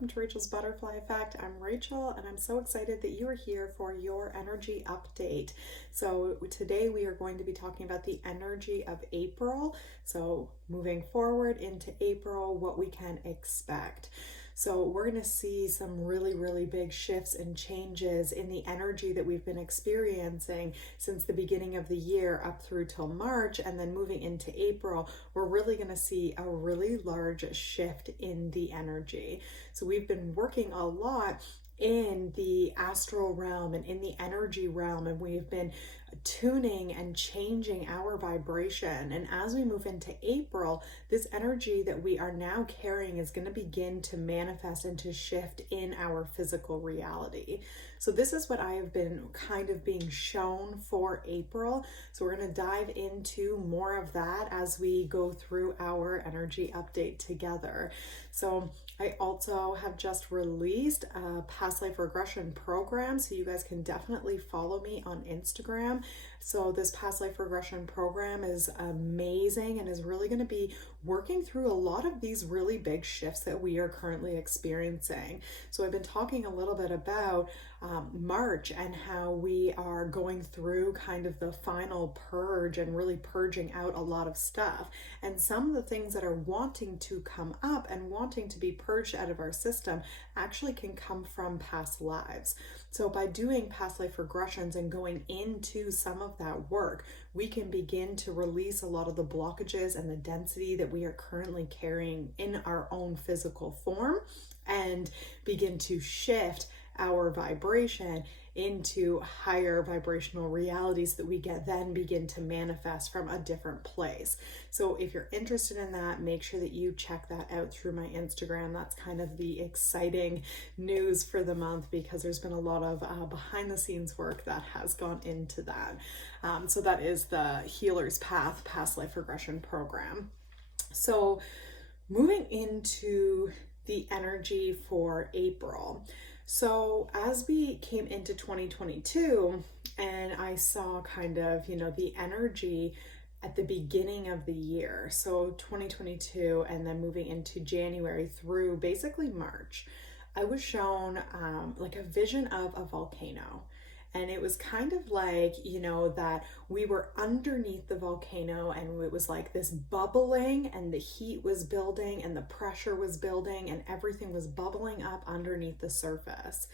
welcome to Rachel's Butterfly Effect. I'm Rachel and I'm so excited that you are here for your energy update. So today we are going to be talking about the energy of April. So moving forward into April, what we can expect. So we're going to see some really big shifts and changes in the energy that we've been experiencing since the beginning of the year up through till March, and then moving into April, we're really going to see a really large shift in the energy. So we've been working a lot in the astral realm and in the energy realm, and we've been tuning and changing our vibration. And as we move into April, this energy that we are now carrying is going to begin to manifest and to shift in our physical reality. So this is what I have been kind of being shown for April. So we're going to dive into more of that as we go through our energy update together. So I also have just released a past life regression program, so you guys can definitely follow me on Instagram. So this past life regression program is amazing and is really going to be working through a lot of these really big shifts that we are currently experiencing. So I've been talking a little bit about March and how we are going through kind of the final purge and really purging out a lot of stuff. And some of the things that are wanting to come up and wanting to be purged out of our system actually can come from past lives. So by doing past life regressions and going into some of that work, we can begin to release a lot of the blockages and the density that we are currently carrying in our own physical form and begin to shift our vibration into higher vibrational realities that we then begin to manifest from a different place. So if you're interested in that, make sure that you check that out through my Instagram. That's kind of the exciting news for the month, because there's been a lot of behind the scenes work that has gone into that. So that is the Healer's Path Past Life Regression Program. So moving into the energy for April. So as we came into 2022 and I saw kind of, the energy at the beginning of the year, so 2022 and then moving into January through basically March, I was shown like a vision of a volcano. And it was kind of like, that we were underneath the volcano and it was like this bubbling and the heat was building and the pressure was building and everything was bubbling up underneath the surface.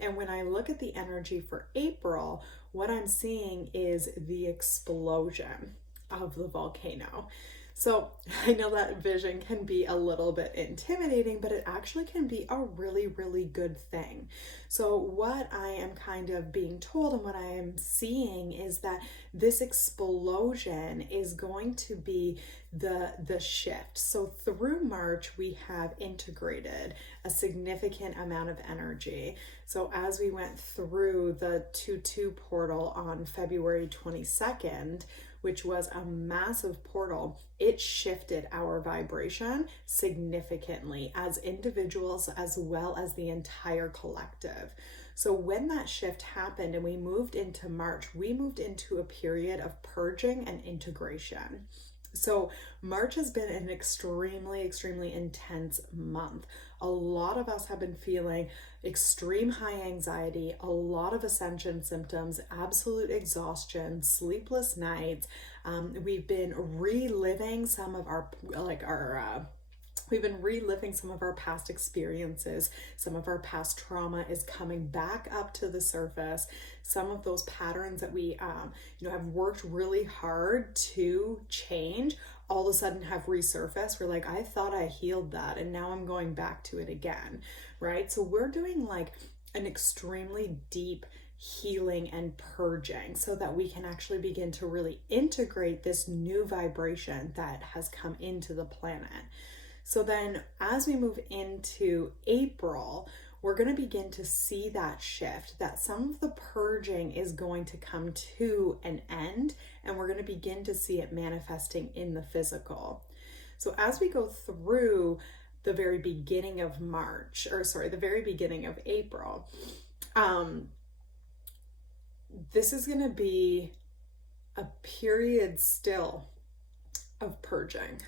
And when I look at the energy for April, what I'm seeing is the explosion of the volcano. So I know that vision can be a little bit intimidating, but it actually can be a really good thing. So what I am kind of being told and what I am seeing is that this explosion is going to be the shift. So through March, we have integrated a significant amount of energy. So as we went through the 2-2 portal on February 22nd, which was a massive portal, it shifted our vibration significantly as individuals as well as the entire collective. So when that shift happened and we moved into March, we moved into a period of purging and integration. So March has been an extremely intense month. A lot of us have been feeling extreme high anxiety, a lot of Ascension symptoms, absolute exhaustion, sleepless nights. We've been reliving some of our past experiences. Some of our past trauma is coming back up to the surface. Some of those patterns that we have worked really hard to change all of a sudden have resurfaced. We're like, I thought I healed that and now I'm going back to it again, right? So we're doing like an extremely deep healing and purging so that we can actually begin to really integrate this new vibration that has come into the planet. So then as we move into April, we're going to begin to see that shift, that some of the purging is going to come to an end, and we're going to begin to see it manifesting in the physical. So as we go through the very beginning of the very beginning of April, this is going to be a period still of purging.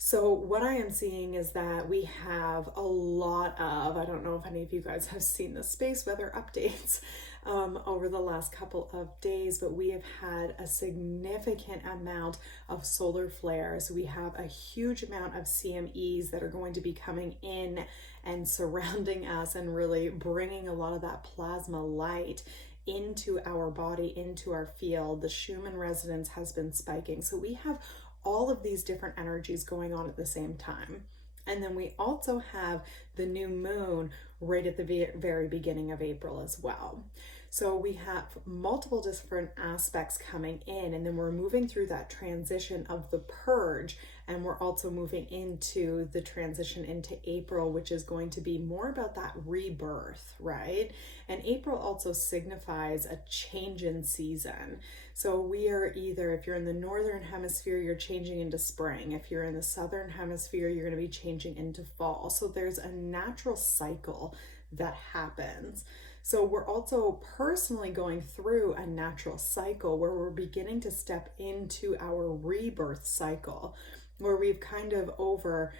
So what I am seeing is that we have a lot of, I don't know if any of you guys have seen the space weather updates over the last couple of days, but we have had a significant amount of solar flares. We have a huge amount of CMEs that are going to be coming in and surrounding us and really bringing a lot of that plasma light into our body, into our field. The Schumann resonance has been spiking. So we have all of these different energies going on at the same time. And then we also have the new moon right at the very beginning of April as well. So we have multiple different aspects coming in, and then we're moving through that transition of the purge, and we're also moving into the transition into April, which is going to be more about that rebirth, right? And April also signifies a change in season. So we are either, if you're in the northern hemisphere, you're changing into spring. If you're in the southern hemisphere, you're going to be changing into fall. So there's a natural cycle that happens. So we're also personally going through a natural cycle where we're beginning to step into our rebirth cycle, where we've kind of over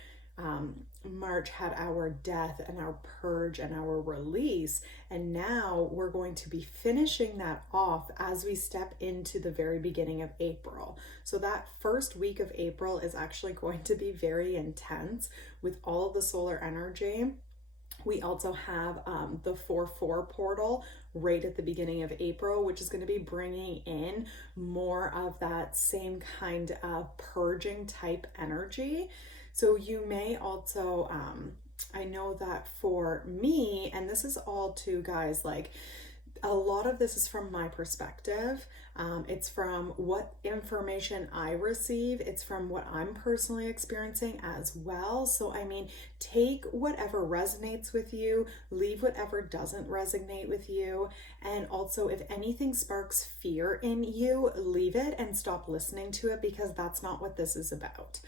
March had our death and our purge and our release, and now we're going to be finishing that off as we step into the very beginning of April. So that first week of April is actually going to be very intense with all of the solar energy. We also have the 4/4 portal right at the beginning of April, which is going to be bringing in more of that same kind of purging type energy. So you may also, I know that for me, and this is all too, guys, like a lot of this is from my perspective. It's from what information I receive. It's from what I'm personally experiencing as well. So, I mean, take whatever resonates with you, leave whatever doesn't resonate with you. And also, if anything sparks fear in you, leave it and stop listening to it, because that's not what this is about.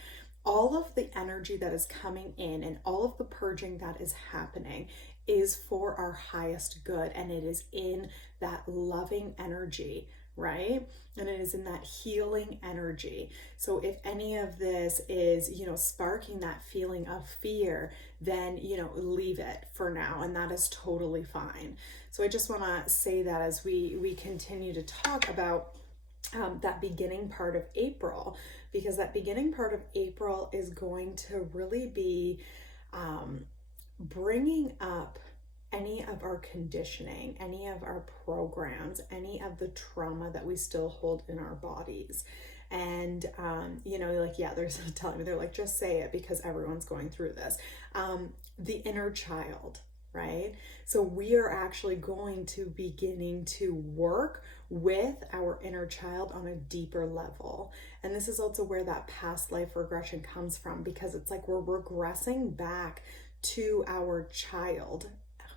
All of the energy that is coming in and all of the purging that is happening is for our highest good, and it is in that loving energy, right? And it is in that healing energy. So if any of this is, sparking that feeling of fear, then, leave it for now, and that is totally fine. So I just want to say that as we continue to talk about that beginning part of April, because that beginning part of April is going to really be bringing up any of our conditioning, any of our programs, any of the trauma that we still hold in our bodies. And, they're telling me, they're like, just say it because everyone's going through this. The inner child, right? So we are actually going to beginning to work with our inner child on a deeper level. And this is also where that past life regression comes from, because it's like we're regressing back to our child,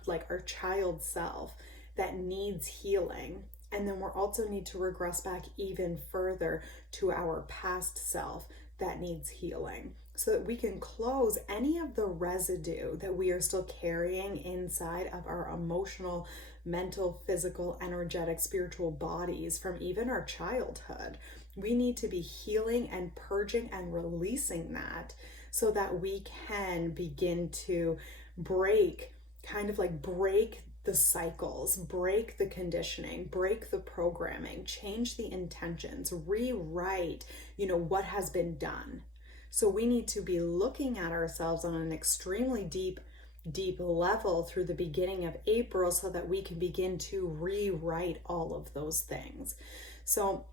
like our child self that needs healing. And then we're also need to regress back even further to our past self that needs healing, so that we can close any of the residue that we are still carrying inside of our emotional, mental, physical, energetic, spiritual bodies from even our childhood. We need to be healing and purging and releasing that, so that we can begin to break the cycles, break the conditioning, break the programming, change the intentions, rewrite, what has been done. So we need to be looking at ourselves on an extremely deep level through the beginning of April, so that we can begin to rewrite all of those things. So,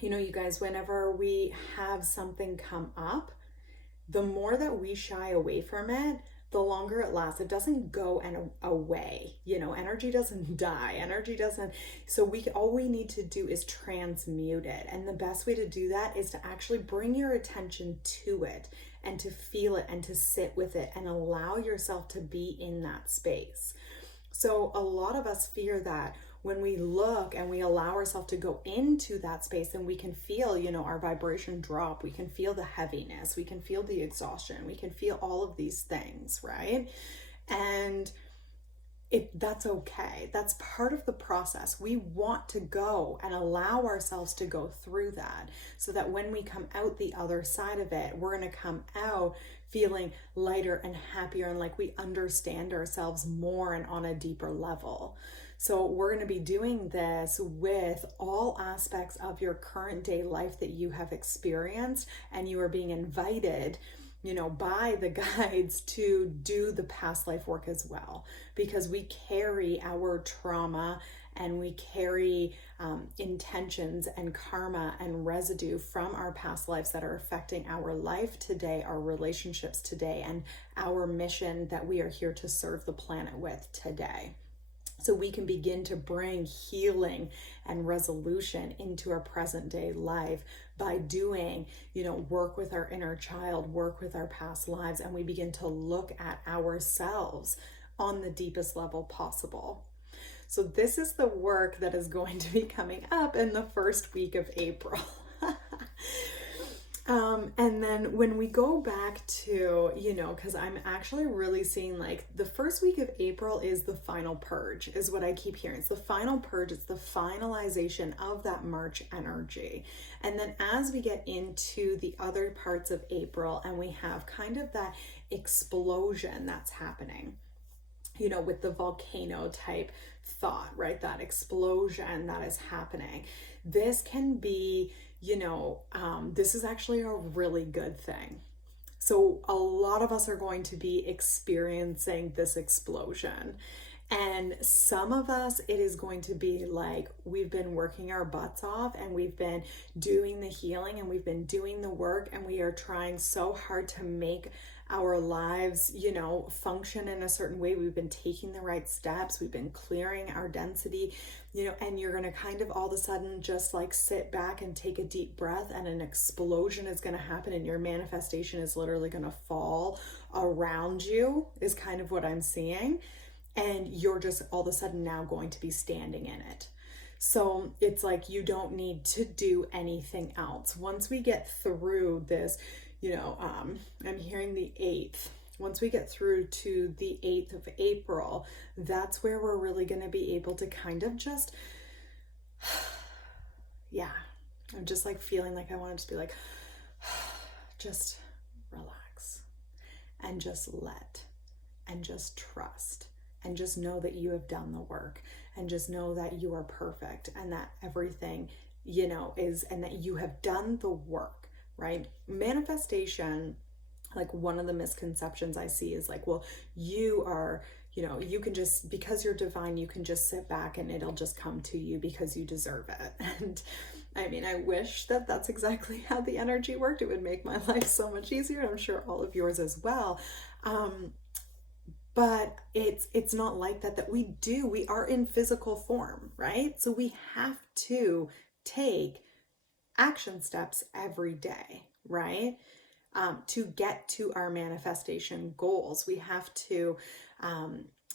you guys, whenever we have something come up, the more that we shy away from it, the longer it lasts. It doesn't go away. Energy doesn't die. Energy doesn't. So all we need to do is transmute it. And the best way to do that is to actually bring your attention to it and to feel it and to sit with it and allow yourself to be in that space. So a lot of us fear that when we look and we allow ourselves to go into that space, then we can feel, our vibration drop. We can feel the heaviness. We can feel the exhaustion. We can feel all of these things, right? And that's okay. That's part of the process. We want to go and allow ourselves to go through that so that when we come out the other side of it, we're going to come out feeling lighter and happier and like we understand ourselves more and on a deeper level. So we're going to be doing this with all aspects of your current day life that you have experienced, and you are being invited, by the guides to do the past life work as well, because we carry our trauma and we carry intentions and karma and residue from our past lives that are affecting our life today, our relationships today, and our mission that we are here to serve the planet with today. So we can begin to bring healing and resolution into our present day life by doing, work with our inner child, work with our past lives, and we begin to look at ourselves on the deepest level possible. So this is the work that is going to be coming up in the first week of April. And then when we go back to, because I'm actually really seeing like the first week of April is the final purge, is what I keep hearing. It's the final purge. It's the finalization of that March energy. And then as we get into the other parts of April and we have kind of that explosion that's happening, with the volcano type thought, right? That explosion that is happening. This can be, this is actually a really good thing. So a lot of us are going to be experiencing this explosion. And some of us, it is going to be like we've been working our butts off and we've been doing the healing and we've been doing the work and we are trying so hard to make our lives, function in a certain way. We've been taking the right steps. We've been clearing our density, and you're going to kind of all of a sudden just like sit back and take a deep breath, and an explosion is going to happen and your manifestation is literally going to fall around you, is kind of what I'm seeing. And you're just all of a sudden now going to be standing in it. So it's like you don't need to do anything else. Once we get through this, I'm hearing the 8th. Once we get through to the 8th of April, that's where we're really going to be able to kind of just, I'm just like feeling like I want to just be like, just relax and just let and just trust and just know that you have done the work and just know that you are perfect and that everything, is, and that you have done the work. Right? Manifestation, like one of the misconceptions I see is like, well, you are, you can just, because you're divine, you can just sit back and it'll just come to you because you deserve it. And I mean, I wish that that's exactly how the energy worked. It would make my life so much easier. I'm sure all of yours as well. But it's not like that we are in physical form, right? So we have to take action steps every day, right? To get to our manifestation goals. We have to,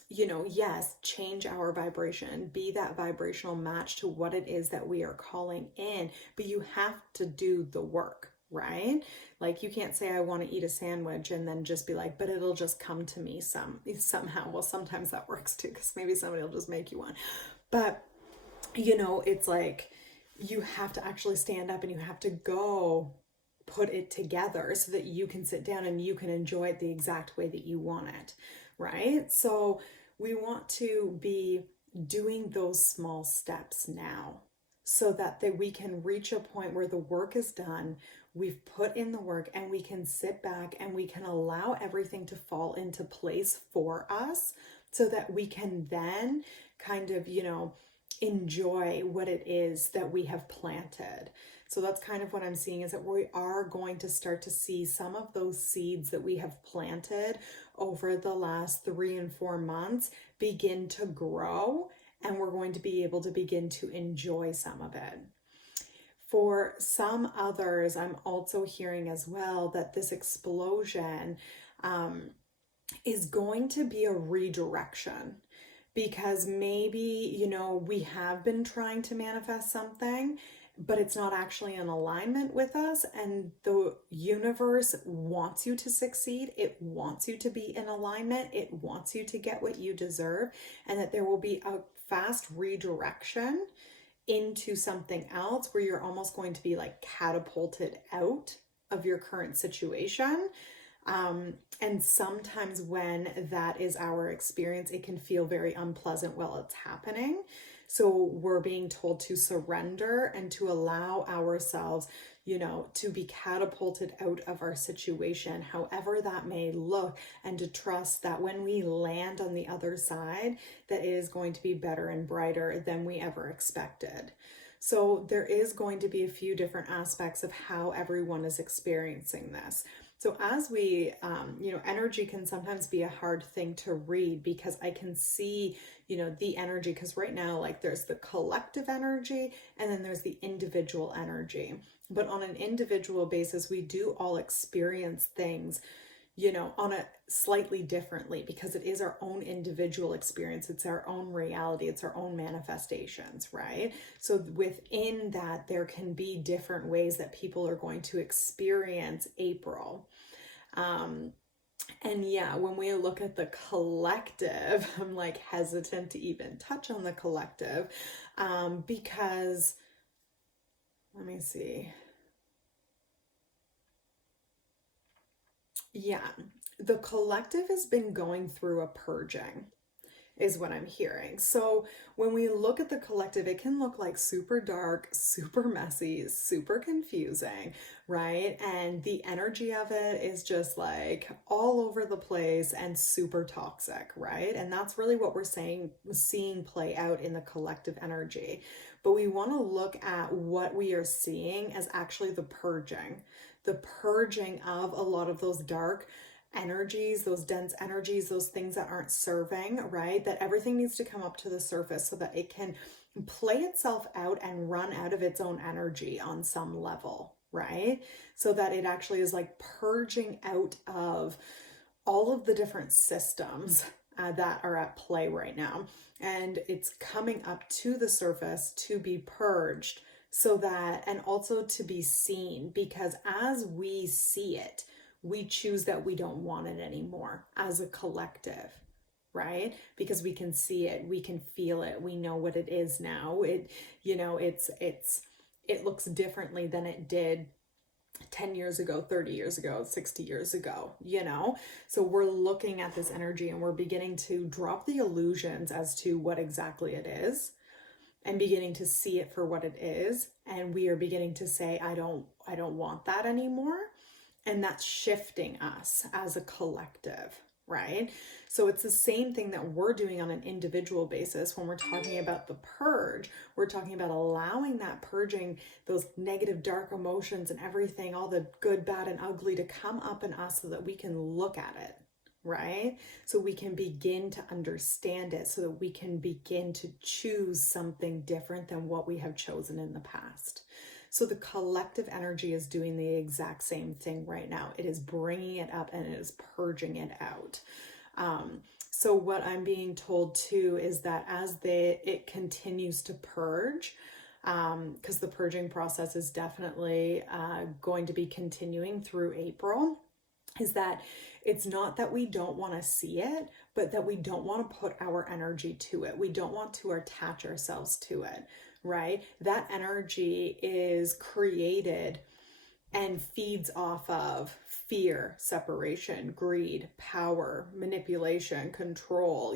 yes, change our vibration, be that vibrational match to what it is that we are calling in, but you have to do the work, right? Like you can't say, I want to eat a sandwich and then just be like, but it'll just come to me somehow. Well, sometimes that works too, because maybe somebody will just make you one. But, it's like, you have to actually stand up and you have to go put it together so that you can sit down and you can enjoy it the exact way that you want it, right? So we want to be doing those small steps now so that we can reach a point where the work is done, we've put in the work, and we can sit back and we can allow everything to fall into place for us so that we can then kind of, enjoy what it is that we have planted. So that's kind of what I'm seeing, is that we are going to start to see some of those seeds that we have planted over the last 3 and 4 months begin to grow, and we're going to be able to begin to enjoy some of it. For some others, I'm also hearing as well that this explosion is going to be a redirection. Because maybe, we have been trying to manifest something, but it's not actually in alignment with us. And the universe wants you to succeed. It wants you to be in alignment. It wants you to get what you deserve, and that there will be a fast redirection into something else where you're almost going to be like catapulted out of your current situation. And sometimes when that is our experience, it can feel very unpleasant while it's happening. So we're being told to surrender and to allow ourselves, to be catapulted out of our situation, however that may look, and to trust that when we land on the other side, that it is going to be better and brighter than we ever expected. So there is going to be a few different aspects of how everyone is experiencing this. So as we, energy can sometimes be a hard thing to read, because I can see, the energy, because right now, like, there's the collective energy and then there's the individual energy. But on an individual basis, we do all experience things, on a slightly differently, because it is our own individual experience. It's our own reality. It's our own manifestations, right? So within that, there can be different ways that people are going to experience April. And yeah, when we look at the collective, I'm like hesitant to even touch on the collective, because, let me see. Yeah, the collective has been going through a purging, is what I'm hearing. So when we look at the collective, it can look like super dark, super messy, super confusing, right? And the energy of it is just like all over the place and super toxic, right? And that's really what we're seeing play out in the collective energy. But we want to look at what we are seeing as actually the purging of a lot of those dark energies, those dense energies, those things that aren't serving, right? That everything needs to come up to the surface so that it can play itself out and run out of its own energy on some level, right? So that it actually is like purging out of all of the different systems that are at play right now. And it's coming up to the surface to be purged, so that, and also to be seen, because as we see it, we choose that we don't want it anymore as a collective, right? Because we can see it, we can feel it, we know what it is now. It looks differently than it did 10 years ago, 30 years ago, 60 years ago, So we're looking at this energy and we're beginning to drop the illusions as to what exactly it is, and beginning to see it for what it is. And we are beginning to say, I don't want that anymore. And that's shifting us as a collective, right? So it's the same thing that we're doing on an individual basis. When we're talking about the purge, we're talking about allowing that purging, those negative, dark emotions and everything, all the good, bad, and ugly to come up in us so that we can look at it, right? So we can begin to understand it, so that we can begin to choose something different than what we have chosen in the past. So the collective energy is doing the exact same thing right now. It is bringing it up and it is purging it out. So what I'm being told too is that as it continues to purge, because the purging process is definitely going to be continuing through April, is that it's not that we don't want to see it, but that we don't want to put our energy to it. We don't want to attach ourselves to it, right? That energy is created and feeds off of fear, separation, greed, power, manipulation, control,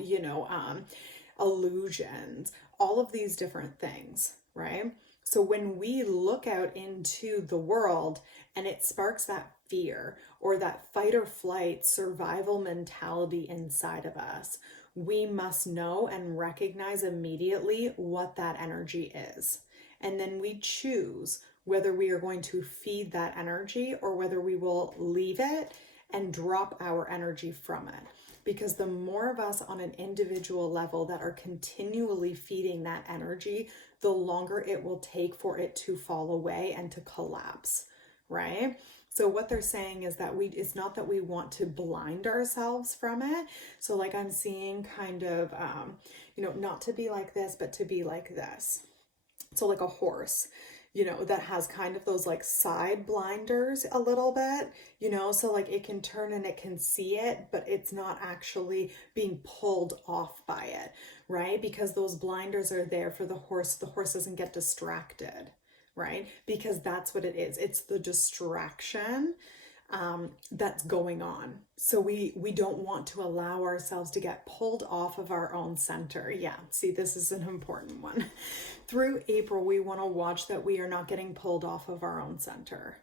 illusions, all of these different things, right? So when we look out into the world and it sparks that fear or that fight or flight survival mentality inside of us, we must know and recognize immediately what that energy is. And then we choose whether we are going to feed that energy or whether we will leave it and drop our energy from it. Because the more of us on an individual level that are continually feeding that energy, the longer it will take for it to fall away and to collapse, right? So what they're saying is that it's not that we want to blind ourselves from it. So like I'm seeing kind of, not to be like this, but to be like this. So like a horse, that has kind of those like side blinders a little bit, so like it can turn and it can see it, but it's not actually being pulled off by it, right? Because those blinders are there for the horse. The horse doesn't get distracted, right? Because that's what it is. It's the distraction that's going on. So we don't want to allow ourselves to get pulled off of our own center. Yeah, see, this is an important one. Through April, we want to watch that we are not getting pulled off of our own center.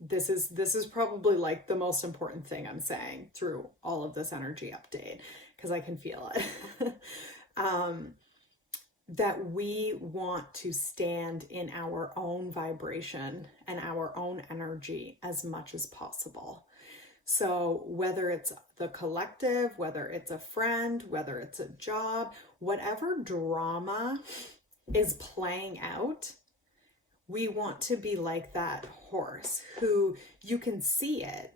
This is probably like the most important thing I'm saying through all of this energy update, because I can feel it. That we want to stand in our own vibration and our own energy as much as possible. So whether it's the collective, whether it's a friend, whether it's a job, whatever drama is playing out, we want to be like that horse who you can see it,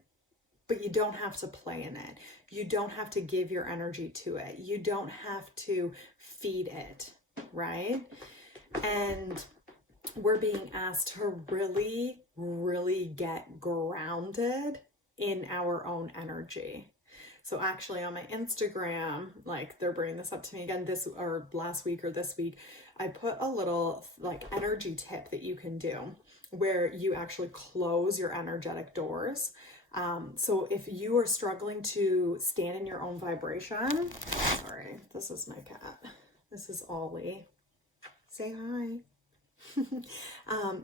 but you don't have to play in it. You don't have to give your energy to it. You don't have to feed it, right? And we're being asked to really, really get grounded in our own energy. So actually on my Instagram, like they're bringing this up to me again last week or this week, I put a little like energy tip that you can do where you actually close your energetic doors. So if you are struggling to stand in your own vibration, sorry, this is my cat. This is Ollie. Say hi.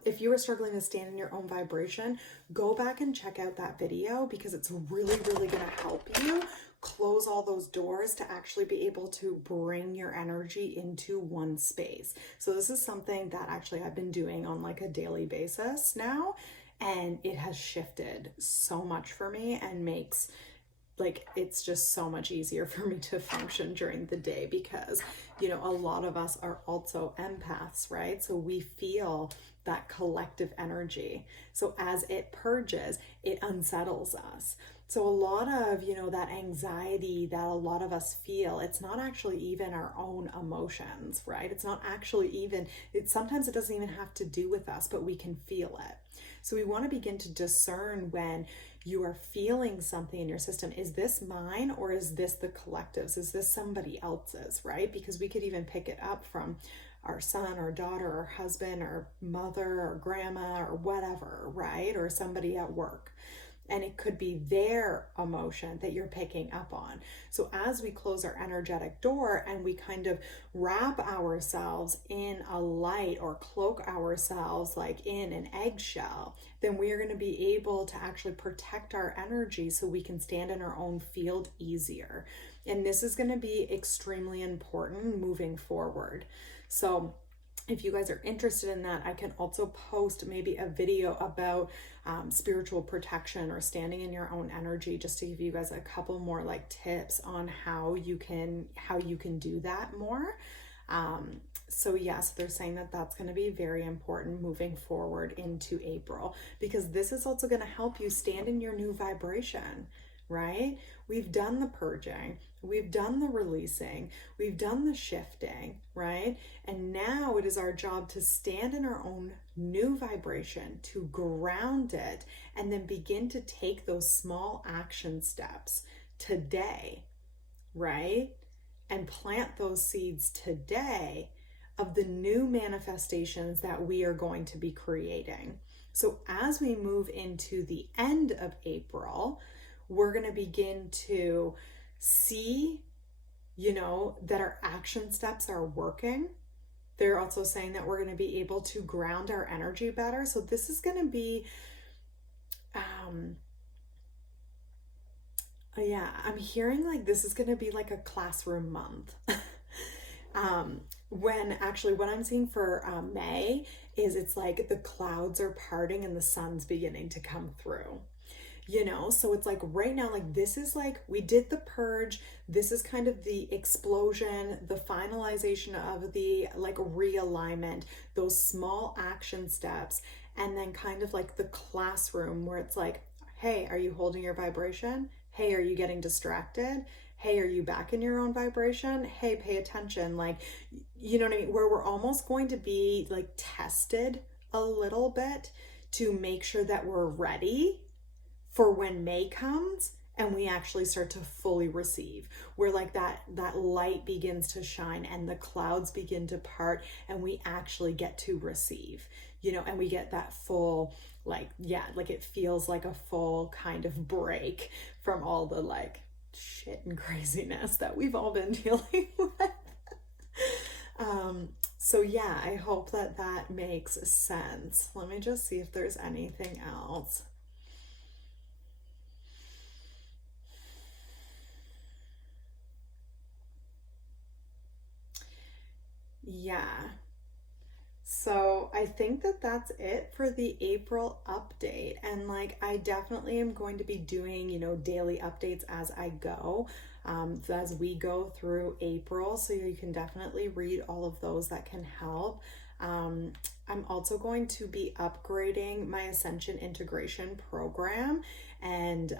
If you are struggling to stand in your own vibration, go back and check out that video, because it's really, really going to help you close all those doors to actually be able to bring your energy into one space. So this is something that actually I've been doing on like a daily basis now, and it has shifted so much for me and makes like it's just so much easier for me to function during the day, because a lot of us are also empaths, right? So we feel that collective energy. So as it purges, it unsettles us. So a lot of that anxiety that a lot of us feel, it's not actually even our own emotions, right? It's not actually even, sometimes it doesn't even have to do with us, but we can feel it. So we want to begin to discern when you are feeling something in your system. Is this mine, or is this the collective's? Is this somebody else's, right? Because we could even pick it up from our son or daughter or husband or mother or grandma or whatever, right? Or somebody at work. And it could be their emotion that you're picking up on. So as we close our energetic door and we kind of wrap ourselves in a light or cloak ourselves like in an eggshell, then we are going to be able to actually protect our energy so we can stand in our own field easier. And this is going to be extremely important moving forward. So if you guys are interested in that, I can also post maybe a video about spiritual protection or standing in your own energy, just to give you guys a couple more like tips on how you can do that more. So yes, they're saying that that's going to be very important moving forward into April, because this is also going to help you stand in your new vibration, right? We've done the purging, we've done the releasing, we've done the shifting, right? And now it is our job to stand in our own new vibration, to ground it, and then begin to take those small action steps today, right? And plant those seeds today of the new manifestations that we are going to be creating. So as we move into the end of April, we're going to begin to see, that our action steps are working. They're also saying that we're going to be able to ground our energy better. So this is going to be, I'm hearing like this is going to be like a classroom month. What I'm seeing for May is it's like the clouds are parting and the sun's beginning to come through. So it's like right now, like this is like we did the purge. This is kind of the explosion, the finalization of the like realignment, those small action steps, and then kind of like the classroom where it's like, hey, are you holding your vibration? Hey, are you getting distracted? Hey, are you back in your own vibration? Hey, pay attention. Like, you know what I mean? Where we're almost going to be like tested a little bit to make sure that we're ready for when May comes and we actually start to fully receive, where like that light begins to shine and the clouds begin to part and we actually get to receive, and we get that full, like, yeah, like it feels like a full kind of break from all the like shit and craziness that we've all been dealing with. So yeah, I hope that makes sense. Let me just see if there's anything else. Yeah. So I think that's it for the April update. And like, I definitely am going to be doing, daily updates as I go, as we go through April. So you can definitely read all of those that can help. I'm also going to be upgrading my Ascension integration program. And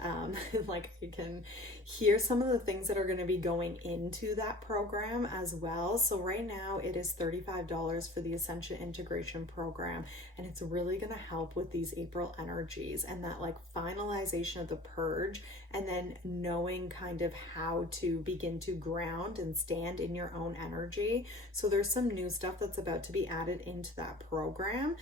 like I can hear some of the things that are going to be going into that program as well. So right now it is $35 for the Ascension integration program, and it's really going to help with these April energies and that like finalization of the purge, and then knowing kind of how to begin to ground and stand in your own energy. So there's some new stuff that's about to be added into that program.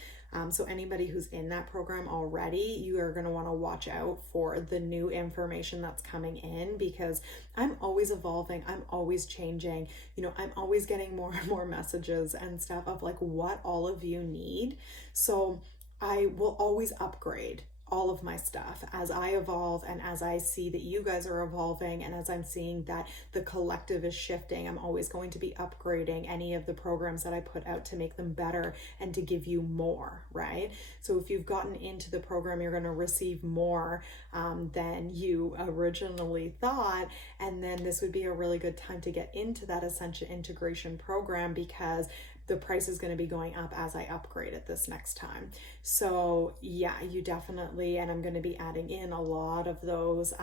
So anybody who's in that program already, you are going to want to watch out for the new information that's coming in, because I'm always evolving, I'm always changing, I'm always getting more and more messages and stuff of like what all of you need. So I will always upgrade all of my stuff as I evolve and as I see that you guys are evolving, and as I'm seeing that the collective is shifting. I'm always going to be upgrading any of the programs that I put out to make them better and to give you more, right? So if you've gotten into the program, you're going to receive more than you originally thought, and then this would be a really good time to get into that Ascension integration program, because the price is going to be going up as I upgrade it this next time. So yeah, you definitely, and I'm going to be adding in a lot of those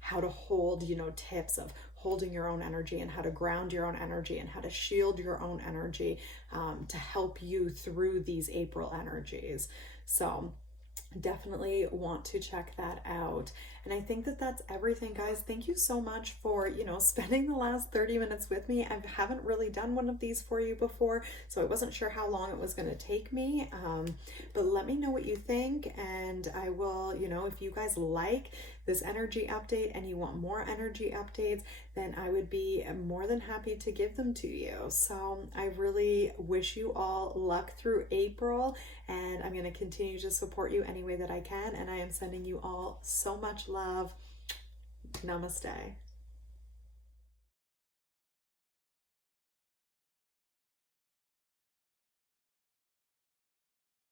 how to hold, tips of holding your own energy and how to ground your own energy and how to shield your own energy to help you through these April energies. So definitely want to check that out. And I think that's everything, guys. Thank you so much for, spending the last 30 minutes with me. I haven't really done one of these for you before, so I wasn't sure how long it was going to take me. But let me know what you think, and I will, if you guys like this energy update and you want more energy updates, then I would be more than happy to give them to you. So I really wish you all luck through April, and I'm going to continue to support you any way that I can. And I am sending you all so much love. Namaste.